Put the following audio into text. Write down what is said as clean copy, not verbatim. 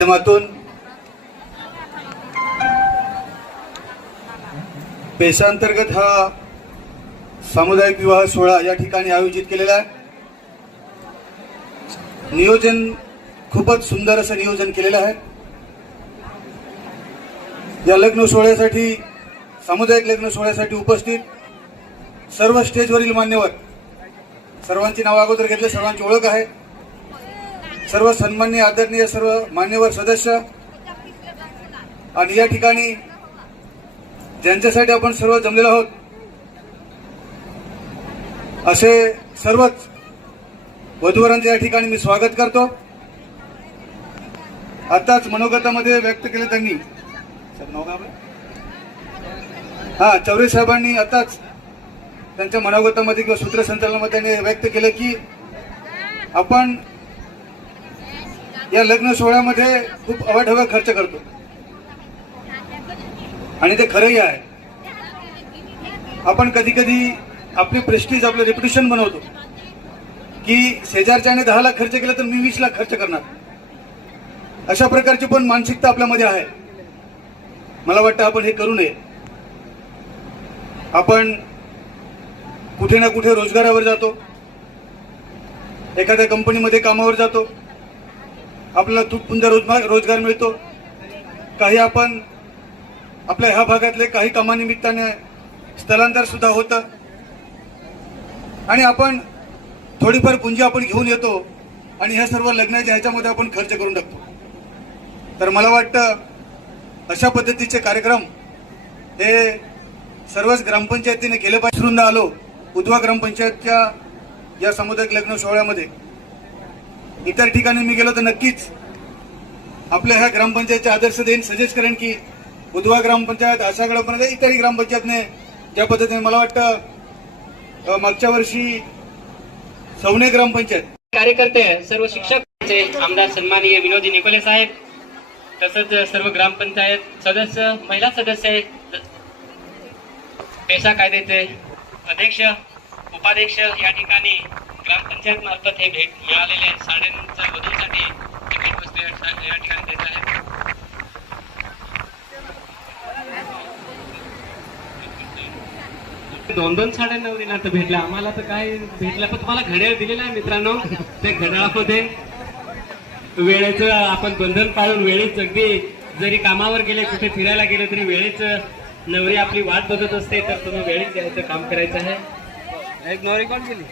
माध्यमातून पेशांतर्गत हा सामुदायिक विवाह सोहळा या ठिकाणी आयोजित केलेला आहे। नियोजन खूपच सुंदर असं नियोजन केलेलं आहे। या लग्न सोहळ्यासाठी सामुदायिक लग्न सोहळ्यासाठी उपस्थित सर्व स्टेजवरील मान्यवर, सर्वांची नाव अगोदर घेतले, सर्वांची ओळख आहे। सर्व सन्माननीय आदरणीय सर्व मान्यवर सदस्य आणि या ठिकाणी ज्यांच्यासाठी आपण सर्व जमलेलो आहोत असे सर्वच वधूवरांचे या ठिकाणी मी स्वागत करतो। आताच मनोगतामध्ये व्यक्त केले त्यांनी चौरे साहेबांनी आताच त्यांच्या मनोगतामध्ये किंवा सूत्रसंचालनामध्ये त्यांनी व्यक्त केले की आपण या लग्न सोहळ्यामध्ये खूप अवाढव्य खर्च करतो आणि ते खरंही आहे। आपण कधी कधी आपले प्रेस्टीज, आपलं रेप्युटेशन बनवतो की शेजारच्याने 10 लाख खर्च केला तर मी 20 लाख खर्च करणार, अशा प्रकारची पण मानसिकता आपल्यामध्ये आहे। मला वाटतं आपण हे करू नये। आपण कुठे ना कुठे रोजगारावर जातो, एखाद्या कंपनीमध्ये कामावर जातो, आपल्याला तुटपुंजा रोजगार मिळतो। काही आपण आपल्या ह्या भागातले काही कामानिमित्ताने स्थलांतर सुद्धा होतं आणि आपण थोडीफार पुंजी आपण घेऊन येतो आणि ह्या सर्व लग्नाच्या ह्याच्यामध्ये आपण खर्च करून टाकतो। तर मला वाटतं अशा पद्धतीचे कार्यक्रम हे सर्वच ग्रामपंचायतीने केले पाहिजे। विसरून आलो उधवा ग्रामपंचायतच्या या सामुदायिक लग्न सोहळ्यामध्ये। इतर ठिकाणी मी गेलो तर नक्कीच आपल्या ह्या ग्रामपंचायतचे आदर्श देईन, सजेस्ट करेन की उधवा ग्रामपंचायत, आशा ग्रामपंचायत, इतर ग्रामपंचायतने ज्या पद्धतीने, मला वाटतं मागच्या वर्षी सवणे ग्रामपंचायत कार्यकर्ते, सर्व शिक्षक, आमदार सन्माननीय विनोदी निकोले साहेब, तसंच सर्व ग्रामपंचायत सदस्य, महिला सदस्य, पेशा कायद्याचे अध्यक्ष, उपाध्यक्ष, या ठिकाणी ग्रामपंचायत मार्फत हे भेट मिळालेले साड्यांच्या वधूसाठी भेट वस्तू या ठिकाणी देत आहेत। 2-2 साड्या नवरीला तर भेटल्या, आम्हाला तर काय भेटलं, पण तुम्हाला घड्याळ दिलेलं आहे मित्रांनो। त्या घड्याळामध्ये वेळेचं आपण बंधन पाळून वेळेच, अगदी जरी कामावर गेले, कुठे फिरायला गेले तरी वेळेच नवरी आपली वाट बघत असते, तर तुम्ही वेळेत द्यायचं काम करायचं आहे। एक नवरी कोण गेली